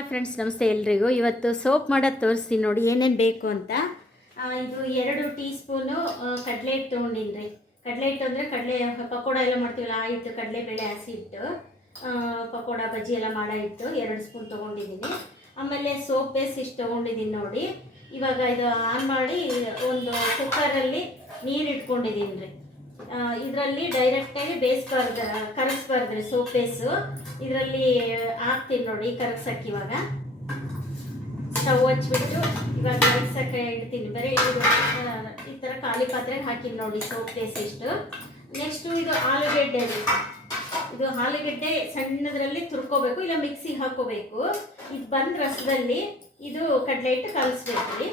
Hi friends, ನಮಸ್ತೆ ಎಲ್ರಿಗೂ. ಇವತ್ತು ಸೋಪ್ ಮಾಡೋದು ತೋರಿಸ್ತೀನಿ ನೋಡಿ ಏನೇನು ಬೇಕು ಅಂತ. ಇದು 2 ಟೀ ಸ್ಪೂನು ಕಡಲೆ ಹಿಟ್ಟು ತೊಗೊಂಡಿನಿ. ಕಡಲೆ ಹಿಟ್ಟು ಅಂದರೆ ಕಡಲೆ ಪಕೋಡ ಎಲ್ಲ ಮಾಡ್ತೀವಲ್ಲ ಆ ಹಿಟ್ಟು, ಕಡಲೆಬೇಳೆ ಹಸಿ ಹಿಟ್ಟು, ಪಕೋಡ ಬಜ್ಜಿ ಎಲ್ಲ ಮಾಡೋ ಹಿಟ್ಟು 2 ಸ್ಪೂನ್ ತೊಗೊಂಡಿದ್ದೀನಿ. ಆಮೇಲೆ ಸೋಪ್ ಬೇಸ್ ಇಷ್ಟು ತೊಗೊಂಡಿದ್ದೀನಿ ನೋಡಿ. ಇವಾಗ ಇದು ಆನ್ ಮಾಡಿ ಒಂದು ಕುಕ್ಕರಲ್ಲಿ ನೀರು ಇಟ್ಕೊಂಡಿದ್ದೀನಿ ರೀ. ಇದರಲ್ಲಿ ಡೈರೆಕ್ಟಾಗಿ ಬೇಯಿಸ್ಬಾರ್ದು, ಕರಗಿಸ್ಬಾರ್ದ್ರಿ ಸೋಪ್ ಬೇಸು. ಇದರಲ್ಲಿ ಹಾಕ್ತೀನಿ ನೋಡಿ ಕರಗ್ಸಕ್ಕೆ. ಇವಾಗ ಸ್ಟವ್ ಹಚ್ಬಿಟ್ಟು ಇವಾಗ ಕರಗ್ಸಕ್ಕೆ ಇಡ್ತೀನಿ. ಬರೀ ಇದು ಈ ಥರ ಖಾಲಿ ಪಾತ್ರೆಗೆ ಹಾಕಿನಿ ನೋಡಿ ಸೋಪ್ ಬೇಸ್ ಇಷ್ಟು. ನೆಕ್ಸ್ಟು ಇದು ಆಲೂಗೆಡ್ಡೆ ರೀ. ಇದು ಆಲೂಗೆಡ್ಡೆ ಸಣ್ಣದರಲ್ಲಿ ತುರ್ಕೋಬೇಕು, ಇಲ್ಲ ಮಿಕ್ಸಿಗೆ ಹಾಕೋಬೇಕು. ಇದು ಬಂದ ರಸದಲ್ಲಿ ಇದು ಕಡಲೆ ಹಿಟ್ಟು ಕಲಿಸ್ಬೇಕು ರೀ.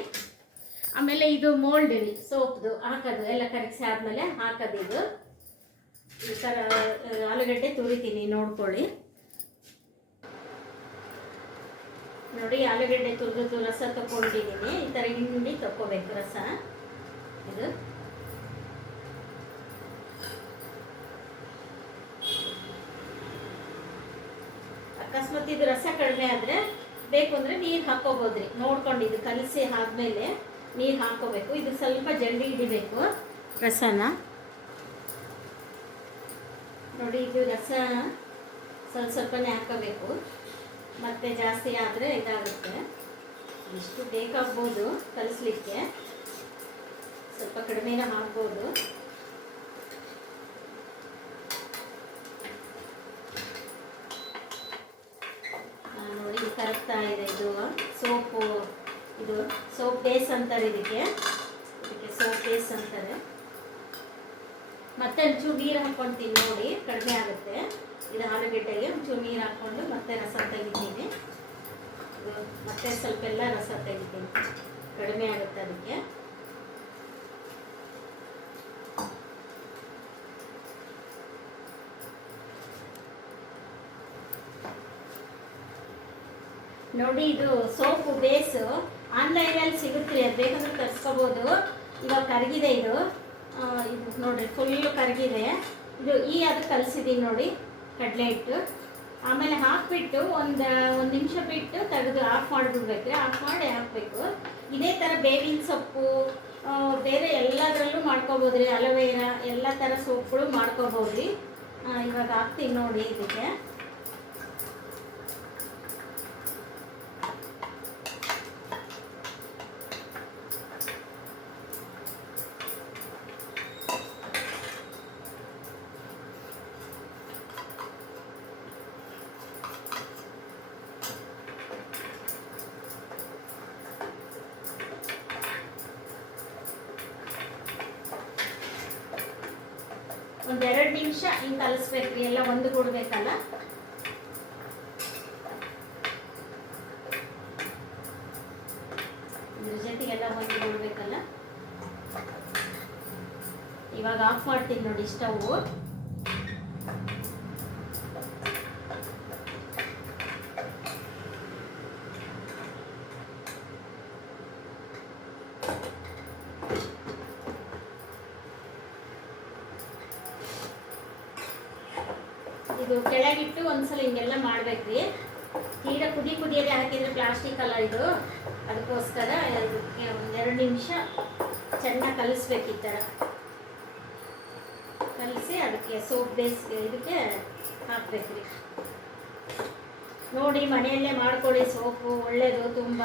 ಆಮೇಲೆ ಇದು ಮೋಲ್ಡ್ ರೀ ಸೋಪ್ದು ಹಾಕೋದು, ಎಲ್ಲ ಕರಗಿಸಿ ಆದಮೇಲೆ ಹಾಕೋದು. ಇದು ಈ ಥರ ಆಲೂಗಡ್ಡೆ ತುರಿತೀನಿ ನೋಡ್ಕೊಳ್ಳಿ. ನೋಡಿ ಆಲೂಗಡ್ಡೆ ತುರಿದು ರಸ ತಗೊಂಡಿದ್ದೀನಿ. ಈ ಥರ ಹಿಂಡಿ ತಗೋಬೇಕು ರಸ. ಇದು ಅಕಸ್ಮಾತ್ ಇದು ರಸ ಕಡಿಮೆ ಆದರೆ ಬೇಕು ಅಂದರೆ ನೀರು ಹಾಕೋಬೋದ್ರಿ. ನೋಡ್ಕೊಂಡು ಇದು ಕಲಸಿ ಆದಮೇಲೆ ನೀರು ಹಾಕೋಬೇಕು. ಇದು ಸ್ವಲ್ಪ ಜಲ್ದಿ ಹಿಡಿಬೇಕು ರಸನ. ನೋಡಿ ಇದು ರಸ ಸ್ವಲ್ಪನೇ ಹಾಕೋಬೇಕು, ಮತ್ತೆ ಜಾಸ್ತಿ ಆದರೆ ಇದಾಗುತ್ತೆ. ಇಷ್ಟು ಬೇಕಾಗ್ಬೋದು ಕಲಿಸ್ಲಿಕ್ಕೆ, ಸ್ವಲ್ಪ ಕಡಿಮೆನ ಹಾಕ್ಬೋದು. ನೋಡಿ ಕರಗ್ತಾ ಇದೆ. ಇದು ಸೋಪು, ಇದು ಸೋಪ್ ಬೇಸ್ ಅಂತಾರೆ ಇದಕ್ಕೆ ಸೋಪ್ ಬೇಸ್ ಅಂತಾರೆ. ಮತ್ತೆ ಒಂಚೂರು ನೀರು ಹಾಕ್ಕೊಳ್ತೀನಿ ನೋಡಿ, ಕಡಿಮೆ ಆಗುತ್ತೆ. ಇದು ಆಲೂಗೆಡ್ಡೆಗೆ ಒಂಚೂರು ನೀರು ಹಾಕ್ಕೊಂಡು ಮತ್ತೆ ರಸ ತೆಗಿತೀನಿ. ಮತ್ತೆ ಸ್ವಲ್ಪ ಎಲ್ಲ ರಸ ತೆಗಿತೀನಿ, ಕಡಿಮೆ ಆಗುತ್ತೆ ಅದಕ್ಕೆ. ನೋಡಿ ಇದು ಸೋಪು ಬೇಸು ಆನ್ಲೈನಲ್ಲಿ ಸಿಗುತ್ತೆ, ಅದು ಬೇಕಂದ್ರೆ ತರಿಸ್ಕೋಬೋದು. ಇವಾಗ ಕರಗಿದೆ ಇದು. ಇದು ನೋಡಿರಿ ಫುಲ್ಲು ಕರಗಿದೆ. ಇದು ಅದು ಕಲಿಸಿದ್ದೀನಿ ನೋಡಿ ಕಡಲೆ ಹಿಟ್ಟು. ಆಮೇಲೆ ಹಾಕ್ಬಿಟ್ಟು ಒಂದು ನಿಮಿಷ ಬಿಟ್ಟು ತೆಗೆದು ಆಫ್ ಮಾಡಿಬಿಡ್ಬೇಕು. ಆಫ್ ಮಾಡಿ ಹಾಕಬೇಕು. ಇದೇ ಥರ ಬೇವಿನ ಸೊಪ್ಪು ಬೇರೆ ಎಲ್ಲದರಲ್ಲೂ ಮಾಡ್ಕೋಬೋದು ರೀ. ಅಲೋವೇರಾ ಎಲ್ಲ ಥರ ಸೊಪ್ಪುಗಳು ಮಾಡ್ಕೋಬೋದು ರೀ. ಇವಾಗ ಹಾಕ್ತೀನಿ ನೋಡಿ ಇದಕ್ಕೆ. ಒಂದು 2 ನಿಮಿಷ ಹಿಂಗೆ ಕಲಿಸ್ಬೇಕ್ರಿ, ಎಲ್ಲ ಒಂದು ಕೊಡ್ಬೇಕಲ್ಲ. ಇದ್ರ ಜೊತೆಗೆಲ್ಲ ಒಂದು ಕೊಡ್ಬೇಕಲ್ಲ. ಇವಾಗ ಆಫ್ ಮಾಡ್ತೀನಿ ನೋಡಿ ಸ್ಟವ್. ಇದು ಕೆಳಗಿಟ್ಟು ಒಂದ್ಸಲ ಹಿಂಗೆಲ್ಲ ಮಾಡ್ಬೇಕ್ರಿ. ತೀರಾ ಕುದಿಯದೆ ಹಾಕಿದ್ರೆ ಪ್ಲಾಸ್ಟಿಕ್ ಅಲ್ಲ ಇದು, ಅದಕ್ಕೋಸ್ಕರ ಇದಕ್ಕೆ ಒಂದು 2 ನಿಮಿಷ ಚೆನ್ನಾಗಿ ಕಲಿಸ್ಬೇಕು. ಈ ಥರ ಕಲಿಸಿ ಅದಕ್ಕೆ ಸೋಪ್ ಬೇಸ್ ಇದಕ್ಕೆ ಹಾಕ್ಬೇಕ್ರಿ. ನೋಡಿ ಮನೆಯಲ್ಲೇ ಮಾಡ್ಕೊಳ್ಳಿ, ಸೋಪು ಒಳ್ಳೆಯದು ತುಂಬ.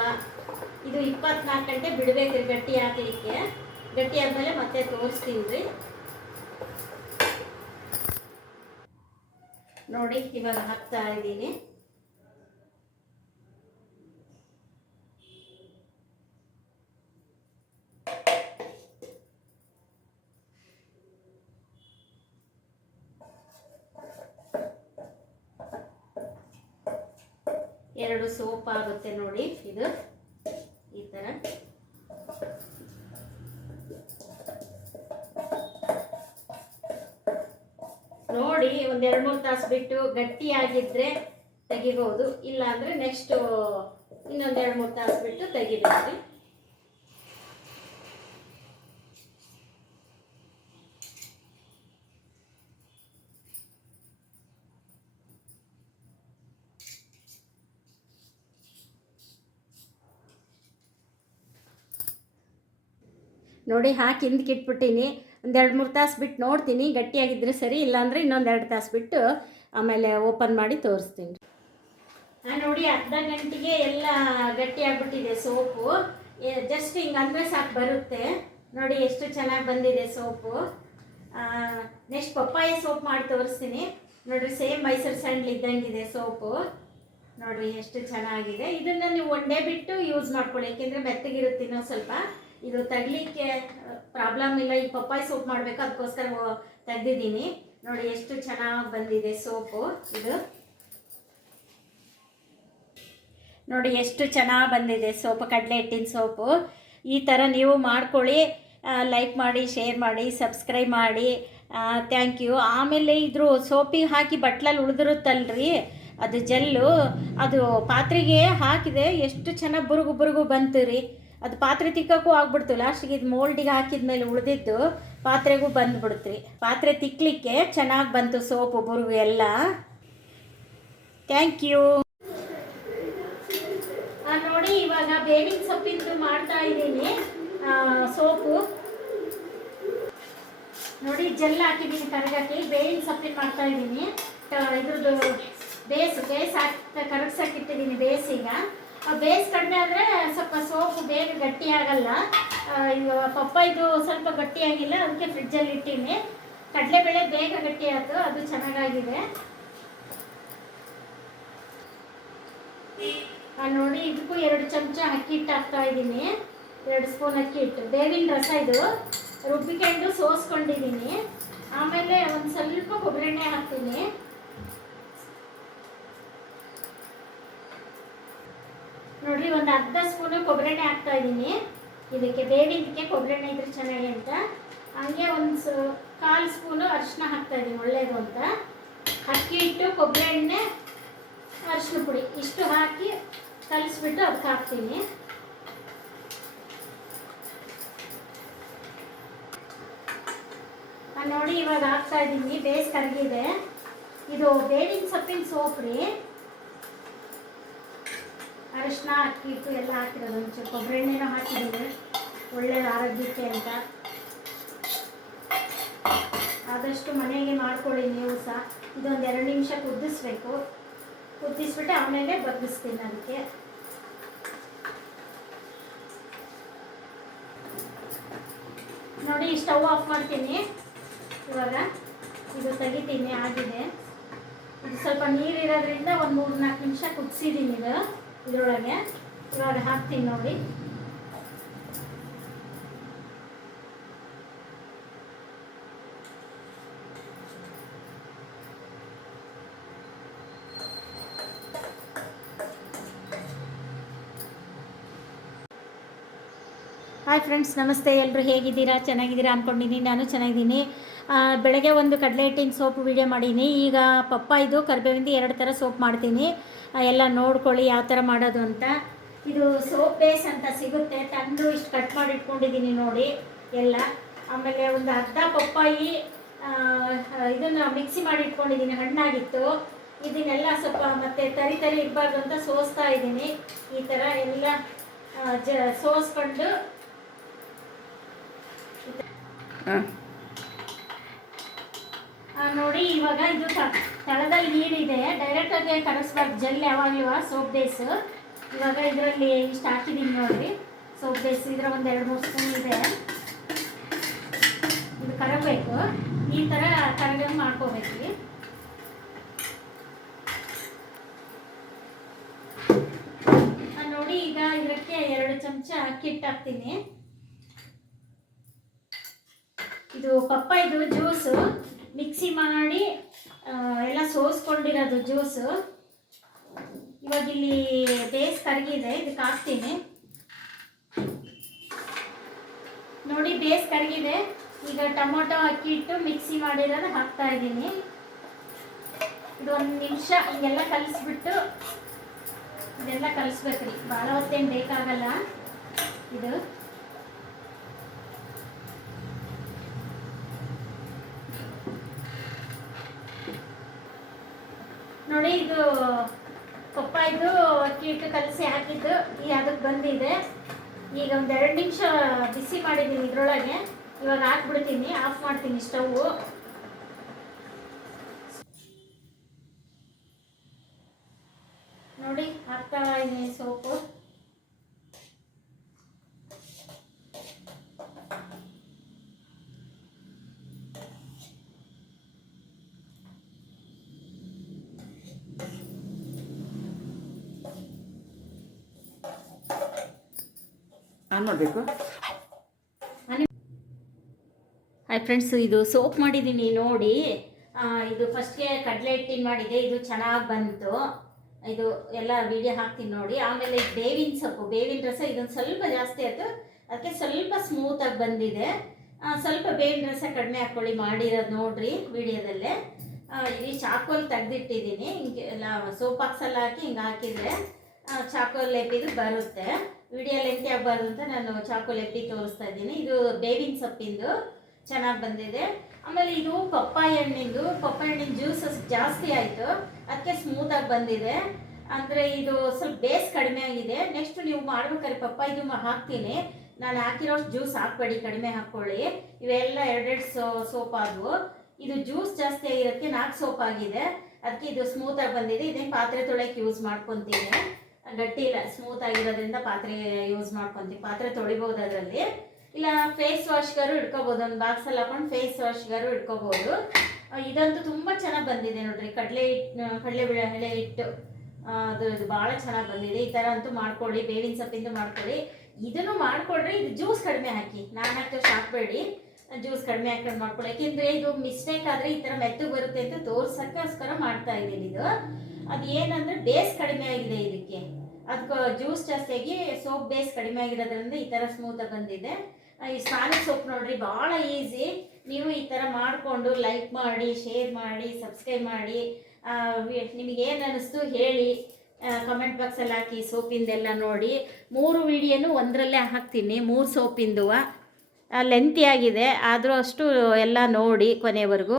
ಇದು 24 ಗಂಟೆ ಬಿಡಬೇಕ್ರಿ ಗಟ್ಟಿ ಹಾಕಲಿಕ್ಕೆ. ಗಟ್ಟಿ ಆದಮೇಲೆ ಮತ್ತೆ ತೋರಿಸ್ತೀನಿ ರೀ. ನೋಡಿ ಇವಾಗ ಹಾಕ್ತಾ ಇದ್ದೀನಿ. ಎರಡು ಸೋಪ್ ಆಗುತ್ತೆ ನೋಡಿ ಇದು ಈ ಥರ. ನೋಡಿ ಒಂದು 2-3 ತಾಸು ಬಿಟ್ಟು ಗಟ್ಟಿಯಾಗಿದ್ದರೆ ತೆಗಿಬೋದು, ಇಲ್ಲ ಅಂದರೆ ನೆಕ್ಸ್ಟು ಇನ್ನೊಂದು 2-3 ತಾಸು ಬಿಟ್ಟು ತೆಗಿಬೇಕು. ನೋಡಿ ಹಾಕಿ ಹಿಂದಕ್ಕೆ ಇಟ್ಬಿಟ್ಟಿನಿ. ಒಂದು 2-3 ತಾಸು ಬಿಟ್ಟು ನೋಡ್ತೀನಿ, ಗಟ್ಟಿಯಾಗಿದ್ದರೆ ಸರಿ, ಇಲ್ಲಾಂದರೆ ಇನ್ನೊಂದು 2 ತಾಸು ಬಿಟ್ಟು ಆಮೇಲೆ ಓಪನ್ ಮಾಡಿ ತೋರಿಸ್ತೀನಿ. ನೋಡಿ ಅರ್ಧ ಗಂಟೆಗೆ ಎಲ್ಲ ಗಟ್ಟಿಯಾಗ್ಬಿಟ್ಟಿದೆ ಸೋಪು. ಜಸ್ಟ್ ಹಿಂಗೆ ಅಂದರೆ ಸಾಕು ಬರುತ್ತೆ. ನೋಡಿ ಎಷ್ಟು ಚೆನ್ನಾಗಿ ಬಂದಿದೆ ಸೋಪು. ನೆಕ್ಸ್ಟ್ ಪಪ್ಪಾಯ ಸೋಪ್ ಮಾಡಿ ತೋರಿಸ್ತೀನಿ. ನೋಡಿರಿ ಸೇಮ್ ಮೈಸೂರು ಸ್ಯಾಂಡಲ್ ಇದ್ದಂಗಿದೆ ಸೋಪು. ನೋಡಿರಿ ಎಷ್ಟು ಚೆನ್ನಾಗಿದೆ. ಇದನ್ನು ನೀವು ಒಂದೇ ಬಿಟ್ಟು ಯೂಸ್ ಮಾಡ್ಕೊಳ್ಳಿ, ಏಕೆಂದರೆ ಮೆತ್ತಗಿರುತ್ತೆ ಇನ್ನೂ ಸ್ವಲ್ಪ. ಇದು ತಗಲಿಕ್ಕೆ ಪ್ರಾಬ್ಲಮ್ ಇಲ್ಲ. ಈ ಪಪ್ಪಾಯ ಸೋಪ್ ಮಾಡಬೇಕು, ಅದಕ್ಕೋಸ್ಕರ ತೆಗ್ದಿದ್ದೀನಿ. ನೋಡಿ ಎಷ್ಟು ಚೆನ್ನಾಗಿ ಬಂದಿದೆ ಸೋಪು. ಇದು ನೋಡಿ ಎಷ್ಟು ಚೆನ್ನಾಗಿ ಬಂದಿದೆ ಸೋಪು, ಕಡಲೆ ಹಿಟ್ಟಿನ ಸೋಪು. ಈ ಥರ ನೀವು ಮಾಡ್ಕೊಳ್ಳಿ. ಲೈಕ್ ಮಾಡಿ, ಶೇರ್ ಮಾಡಿ, ಸಬ್ಸ್ಕ್ರೈಬ್ ಮಾಡಿ. Thank you. ಆಮೇಲೆ ಇದ್ರ ಸೋಪಿಗೆ ಹಾಕಿ ಬಟ್ಲಲ್ಲಿ ಉಳಿದಿರುತ್ತಲ್ರಿ ಅದು ಜೆಲ್ಲು, ಅದು ಪಾತ್ರೆಗೆ ಹಾಕಿದೆ, ಎಷ್ಟು ಚೆನ್ನಾಗಿ ಬುರುಗು ಬಂತು ರೀ. ಅದು ಪಾತ್ರೆ ತಿಕ್ಕಕ್ಕೂ ಆಗ್ಬಿಡ್ತು. ಲಾಸ್ಟಿಗೆ ಇದು ಮೋಲ್ಡಿಗೆ ಹಾಕಿದ ಮೇಲೆ ಉಳಿದಿದ್ದು ಪಾತ್ರೆಗೂ ಬಂದುಬಿಡ್ತು. ಪಾತ್ರೆ ತಿಕ್ಕಲಿಕ್ಕೆ ಚೆನ್ನಾಗಿ ಬಂತು ಸೋಪು, ಬುರುಗು ಎಲ್ಲ. Thank you. ನೋಡಿ ಇವಾಗ ಬೇವಿನ ಸೊಪ್ಪಿಂದು ಮಾಡ್ತಾ ಇದ್ದೀನಿ ಸೋಪು. ನೋಡಿ ಜೆಲ್ ಹಾಕಿದ್ದೀನಿ ಕರಗಕ್ಕೆ. ಬೇವಿನ ಸೊಪ್ಪಿನ ಮಾಡ್ತಾ ಇದ್ದೀನಿ. ಇದ್ರದ್ದು ಬೇಸ್ ಹಾಕಿ ಕರಗ್ಸಕ್ಕಿಟ್ಟಿದ್ದೀನಿ ಬೇಸಿಗ. ಬೇಸ್ ಕಡಿಮೆ ಆದರೆ ಸ್ವಲ್ಪ ಸೋಪು ಬೇಗ ಗಟ್ಟಿ ಆಗಲ್ಲ. ಈಗ ಪಪ್ಪಾಯಿದು ಸ್ವಲ್ಪ ಗಟ್ಟಿಯಾಗಿಲ್ಲ, ಅದಕ್ಕೆ ಫ್ರಿಜ್ಜಲ್ಲಿ ಇಟ್ಟೀನಿ. ಕಡಲೆಬೇಳೆ ಬೇಗ ಗಟ್ಟಿ ಆಯ್ತು, ಅದು ಚೆನ್ನಾಗಾಗಿದೆ. ನೋಡಿ ಇದಕ್ಕೂ 2 ಚಮಚ ಅಕ್ಕಿ ಹಿಟ್ಟು ಹಾಕ್ತಾ ಇದ್ದೀನಿ. 2 ಸ್ಪೂನ್ ಅಕ್ಕಿ ಹಿಟ್ಟು. ಬೇವಿನ ರಸ ಇದು ರುಬ್ಬಿಕೊಂಡು ಸೋಸ್ಕೊಂಡಿದ್ದೀನಿ. ಆಮೇಲೆ ಒಂದು ಸ್ವಲ್ಪ ಕೊಬ್ಬರಿ ಎಣ್ಣೆ ಹಾಕ್ತೀನಿ. ನೋಡಿ ಒಂದು ಅರ್ಧ ಸ್ಪೂನು ಕೊಬ್ಬರಿ ಎಣ್ಣೆ ಹಾಕ್ತಾ ಇದ್ದೀನಿ. ಇದಕ್ಕೆ ಬೇವಿನಕ್ಕೆ ಕೊಬ್ಬರಿ ಎಣ್ಣೆ ಇದ್ರೆ ಚೆನ್ನಾಗಿ ಅಂತ. ಹಂಗೆ ಒಂದು 1/4 ಸ್ಪೂನು ಅರಿಶಿನ ಹಾಕ್ತಾ ಇದ್ದೀನಿ, ಒಳ್ಳೇದು ಅಂತ. ಅಕ್ಕಿ ಹಿಟ್ಟು, ಕೊಬ್ಬರಿ ಎಣ್ಣೆ, ಅರಿಶಿನ ಪುಡಿ ಇಷ್ಟು ಹಾಕಿ ಕಲಿಸ್ಬಿಟ್ಟು ಅದಕ್ಕೆ ಹಾಕ್ತೀನಿ. ನೋಡಿ ಇವಾಗ ಹಾಕ್ತಾ ಇದ್ದೀನಿ. ಬೇಸ್ ಕರಗಿದೆ. ಇದು ಬೇವಿನ ಸೊಪ್ಪಿನ ಸೋಪ್ ರೀ. ಅರಿಶಿನ, ಅಕ್ಕಿ ಹಿಟ್ಟು ಎಲ್ಲ ಹಾಕಿರೋದು. ಒಂಚೂರು ಕೊಬ್ಬರಿ ಎಣ್ಣೆನೂ ಹಾಕಿದ್ದೀನಿ, ಒಳ್ಳೆಯದು ಆರೋಗ್ಯಕ್ಕೆ ಅಂತ. ಆದಷ್ಟು ಮನೆಯಲ್ಲಿ ಮಾಡ್ಕೊಳ್ಳಿ ನೀವು ಸಹ. ಇದೊಂದು 2 ನಿಮಿಷ ಕುದಿಸ್ಬೇಕು. ಕುದಿಸ್ಬಿಟ್ಟು ಆಮೇಲೆ ಬಗ್ಗಿಸ್ತೀನಿ ಅದಕ್ಕೆ. ನೋಡಿ ಸ್ಟವ್ ಆಫ್ ಮಾಡ್ತೀನಿ. ಇವಾಗ ಇದು ತೆಗಿತೀನಿ, ಆಗಿದೆ. ಇದು ಸ್ವಲ್ಪ ನೀರಿರೋದ್ರಿಂದ ಒಂದು 3-4 ನಿಮಿಷ ಕುದಿಸಿದ್ದೀನಿ ಇದರೊಳಗೆ. ಇವಾಗ ಹಾಕ್ತೀನಿ ನೋಡಿ. ಹಾಯ್ ಫ್ರೆಂಡ್ಸ್, ನಮಸ್ತೆ. ಎಲ್ಲರೂ ಹೇಗಿದ್ದೀರಾ? ಚೆನ್ನಾಗಿದ್ದೀರಾ ಅಂದ್ಕೊಂಡಿದ್ದೀನಿ. ನಾನು ಚೆನ್ನಾಗಿದ್ದೀನಿ. ಬೆಳಗ್ಗೆ ಒಂದು ಕಡಲೆ ಹಿಟ್ಟಿನ ಸೋಪು ವೀಡಿಯೋ ಮಾಡೀನಿ. ಈಗ ಪಪ್ಪಾಯಿದು ಕರಿಬೇವಿಂದು 2 ಥರ ಸೋಪ್ ಮಾಡ್ತೀನಿ. ಎಲ್ಲ ನೋಡ್ಕೊಳ್ಳಿ ಯಾವ ಥರ ಮಾಡೋದು ಅಂತ. ಇದು ಸೋಪ್ ಬೇಸ್ ಅಂತ ಸಿಗುತ್ತೆ, ತಂದು ಇಷ್ಟು ಕಟ್ ಮಾಡಿ ಇಟ್ಕೊಂಡಿದ್ದೀನಿ ನೋಡಿ ಎಲ್ಲ. ಆಮೇಲೆ ಒಂದು ಅರ್ಧ ಪಪ್ಪಾಯಿ ಇದನ್ನು ಮಿಕ್ಸಿ ಮಾಡಿ ಇಟ್ಕೊಂಡಿದ್ದೀನಿ, ಹಣ್ಣಾಗಿತ್ತು. ಇದನ್ನೆಲ್ಲ ಸ್ವಲ್ಪ ಮತ್ತೆ ತರಿ ಇರಬಾರ್ದು ಅಂತ ಸೋಸ್ತಾ ಇದ್ದೀನಿ. ಈ ಥರ ಎಲ್ಲ ಸೋಸ್ಕೊಂಡು ನೋಡಿ ಇವಾಗ ಇದು ತಳದಲ್ಲಿ ನೀರಿದೆ, ಡೈರೆಕ್ಟಾಗಿ ಕರಗಿಸ್ಬಾರ್ದು. ಜೆಲ್ ಯಾವಾಗಲೂ ಸೋಪ್ ಬೇಸ್. ಇವಾಗ ಇದರಲ್ಲಿ ಇಷ್ಟು ಹಾಕಿದ್ದೀನಿ ನೋಡಿರಿ ಸೋಪ್ ಬೇಸ್. ಇದರ ಒಂದು 2-3 ಸ್ಪೂನ್ ಇದೆ. ಇದು ಕರಗಬೇಕು, ಈ ಥರ ಕರಗಂಗೆ ಮಾಡ್ಕೋಬೇಕು. ನೋಡಿ ಈಗ ಇದಕ್ಕೆ 2 ಚಮಚ ಅಕ್ಕಿ ಹಿಟ್ಟು ಹಾಕ್ತೀನಿ. ಇದು ಪಪ್ಪಾಯಿದು ಜ್ಯೂಸು ಮಿಕ್ಸಿ ಮಾಡಿ ಎಲ್ಲ ಸೋಸ್ಕೊಂಡಿರೋದು ಜ್ಯೂಸು. ಇವಾಗ ಇಲ್ಲಿ ಬೇಸ್ ಕರಗಿದೆ, ಇದಕ್ಕೆ ಹಾಕ್ತೀನಿ. ನೋಡಿ ಬೇಸ್ ಕರಗಿದೆ. ಈಗ ಟೊಮೊಟೊ, ಅಕ್ಕಿ ಹಿಟ್ಟು ಮಿಕ್ಸಿ ಮಾಡಿರೋದು ಹಾಕ್ತಾ ಇದ್ದೀನಿ. ಇದು 1 ನಿಮಿಷ ಹಿಂಗೆಲ್ಲ ಕಲಿಸ್ಬಿಟ್ಟು ಇದೆಲ್ಲ ಕಲಿಸ್ಬೇಕ್ರಿ. ಭಾಳ ಹೊತ್ತೇನು ಬೇಕಾಗಲ್ಲ ಇದು. ನೋಡಿ ಇದು ಪಪ್ಪಾಯಿದು ಅಕ್ಕಿ ಹಿಟ್ಟು ಕಲಸಿ ಹಾಕಿದ್ದು ಈ ಅದಕ್ಕೆ ಬಂದಿದೆ. ಈಗ ಒಂದು 2 ನಿಮಿಷ ಬಿಸಿ ಮಾಡಿದ್ದೀನಿ ಇದರೊಳಗೆ. ಇವಾಗ ಹಾಕ್ಬಿಡ್ತೀನಿ, ಆಫ್ ಮಾಡ್ತೀನಿ ಸ್ಟವ್ವು. ನೋಡಿ ಹಾಕ್ತಾ ಇದ್ದೀನಿ ಸೋಪು. ಆನ್ ಮಾಡಬೇಕು. ಹಾಯ್ ಫ್ರೆಂಡ್ಸ್, ಇದು ಸೋಪ್ ಮಾಡಿದ್ದೀನಿ ನೋಡಿ. ಇದು ಫಸ್ಟ್ಗೆ ಕಡಲೆ ಹಿಟ್ಟಿನ ಮಾಡಿದೆ, ಇದು ಚೆನ್ನಾಗಿ ಬಂತು. ಇದು ಎಲ್ಲ ವಿಡಿಯೋ ಹಾಕ್ತೀನಿ ನೋಡಿ. ಆಮೇಲೆ ಬೇವಿನ ಸೊಪ್ಪು, ಬೇವಿನ ರಸ ಇದೊಂದು ಸ್ವಲ್ಪ ಜಾಸ್ತಿ ಆಯಿತು, ಅದಕ್ಕೆ ಸ್ವಲ್ಪ ಸ್ಮೂತಾಗಿ ಬಂದಿದೆ. ಸ್ವಲ್ಪ ಬೇವಿನ ರಸ ಕಡಿಮೆ ಹಾಕ್ಕೊಳ್ಳಿ ಮಾಡಿರೋದು ನೋಡ್ರಿ ವಿಡಿಯೋದಲ್ಲೇ. ಇಲ್ಲಿ ಚಾಕೋಲ್ ತೆಗೆದಿಟ್ಟಿದ್ದೀನಿ. ಹಿಂಗೆ ಎಲ್ಲ ಸೋಪ್ ಬಾಕ್ಸಲ್ಲಿ ಹಾಕಿ ಹಿಂಗೆ ಹಾಕಿದರೆ ಚಾಕೋಲ್ ಎಬ್ಬಿದ್ರೆ ಬರುತ್ತೆ. ವಿಡಿಯೋ ಲೆಂತಿ ಆಗಬಾರ್ದು ಅಂತ ನಾನು ಚಾಕೋಲ್ ಎಬ್ಬಿ ತೋರಿಸ್ತಾ ಇದ್ದೀನಿ. ಇದು ಬೇವಿನ ಸೊಪ್ಪಿಂದು ಚೆನ್ನಾಗಿ ಬಂದಿದೆ. ಆಮೇಲೆ ಇದು ಪಪ್ಪಾಯ ಹಣ್ಣಿನ ಜ್ಯೂಸಸ್ ಜಾಸ್ತಿ ಆಯಿತು, ಅದಕ್ಕೆ ಸ್ಮೂತಾಗಿ ಬಂದಿದೆ. ಅಂದರೆ ಇದು ಸ್ವಲ್ಪ ಬೇಸ್ ಕಡಿಮೆ ಆಗಿದೆ. ನೆಕ್ಸ್ಟ್ ನೀವು ಮಾಡ್ಬೇಕಾದ್ರೆ ಪಪ್ಪಾಯದು ಹಾಕ್ತೀನಿ. ನಾನು ಹಾಕಿರೋಷ್ಟು ಜ್ಯೂಸ್ ಹಾಕ್ಬೇಡಿ, ಕಡಿಮೆ ಹಾಕ್ಕೊಳ್ಳಿ. ಇವೆಲ್ಲ 2 ಸೋಪ್ ಆದವು. ಇದು ಜ್ಯೂಸ್ ಜಾಸ್ತಿ ಆಗಿರೋದಕ್ಕೆ 4 ಸೋಪ್ ಆಗಿದೆ, ಅದಕ್ಕೆ ಇದು ಸ್ಮೂತಾಗಿ ಬಂದಿದೆ. ಇದೇನು ಪಾತ್ರೆ ತೊಳೆಯೋಕ್ಕೆ ಯೂಸ್ ಮಾಡ್ಕೊತೀನಿ, ಗಟ್ಟಿ ಇಲ್ಲ, ಸ್ಮೂತ್ ಆಗಿರೋದ್ರಿಂದ ಪಾತ್ರೆ ಯೂಸ್ ಮಾಡ್ಕೊತೀನಿ. ಪಾತ್ರೆ ತೊಳಿಬೋದು ಅದರಲ್ಲಿ, ಇಲ್ಲ ಫೇಸ್ ವಾಶ್ಗಾರು ಇಟ್ಕೋಬೋದು. ಒಂದು ಬಾಕ್ಸಲ್ಲಿ ಹಾಕೊಂಡು ಫೇಸ್ ವಾಶ್ಗಾರು ಇಟ್ಕೋಬೋದು. ಇದಂತೂ ತುಂಬ ಚೆನ್ನಾಗಿ ಬಂದಿದೆ ನೋಡ್ರಿ. ಕಡಲೆ ಹಿಟ್ಟು ಅದು ಭಾಳ ಚೆನ್ನಾಗಿ ಬಂದಿದೆ. ಈ ಥರ ಅಂತೂ ಮಾಡ್ಕೊಳ್ಳಿ, ಬೇವಿನ ಸೊಪ್ಪಿಂದು ಮಾಡ್ಕೊಳ್ಳಿ. ಇದನ್ನು ಮಾಡ್ಕೊಳ್ರಿ. ಇದು ಜ್ಯೂಸ್ ಕಡಿಮೆ ಹಾಕಿ, ನಾನು ಹಾಕ್ತಷ್ಟು ಹಾಕಬೇಡಿ, ಜ್ಯೂಸ್ ಕಡಿಮೆ ಹಾಕೊಂಡು ಮಾಡ್ಕೊಳ್ಳಿ. ಯಾಕೆಂದರೆ ಇದು ಮಿಸ್ಟೇಕ್ ಆದರೆ ಈ ಥರ ಮೆತ್ತಗೆ ಬರುತ್ತೆ ಅಂತ ತೋರ್ಸೋಕ್ಕೋಸ್ಕರ ಮಾಡ್ತಾ ಇದ್ದೀನಿ. ಇದು ಅದು ಏನಂದರೆ ಬೇಸ್ ಕಡಿಮೆ ಆಗಿದೆ ಇದಕ್ಕೆ, ಅದಕ್ಕೆ ಜ್ಯೂಸ್ ಜಾಸ್ತಿಯಾಗಿ ಸೋಪ್ ಬೇಸ್ ಕಡಿಮೆ ಆಗಿರೋದ್ರಿಂದ ಈ ಥರ ಸ್ಮೂತಾಗಿ ಬಂದಿದೆ. ಈ ಸ್ನಾನದ ಸೋಪ್ ನೋಡ್ರಿ, ಭಾಳ ಈಸಿ. ನೀವು ಈ ಥರ ಮಾಡಿಕೊಂಡು ಲೈಕ್ ಮಾಡಿ, ಶೇರ್ ಮಾಡಿ, ಸಬ್ಸ್ಕ್ರೈಬ್ ಮಾಡಿ. ನಿಮಗೇನು ಅನ್ನಿಸ್ತು ಹೇಳಿ, ಕಮೆಂಟ್ ಬಾಕ್ಸಲ್ಲಿ ಹಾಕಿ. ಸೋಪಿಂದೆಲ್ಲ ನೋಡಿ 3 ವಿಡಿಯೋನು ಒಂದರಲ್ಲೇ ಹಾಕ್ತೀನಿ, 3 ಸೋಪಿಂದು. ಲೆಂತಿ ಆಗಿದೆ, ಆದರೂ ಅಷ್ಟು ಎಲ್ಲ ನೋಡಿ ಕೊನೆವರೆಗೂ.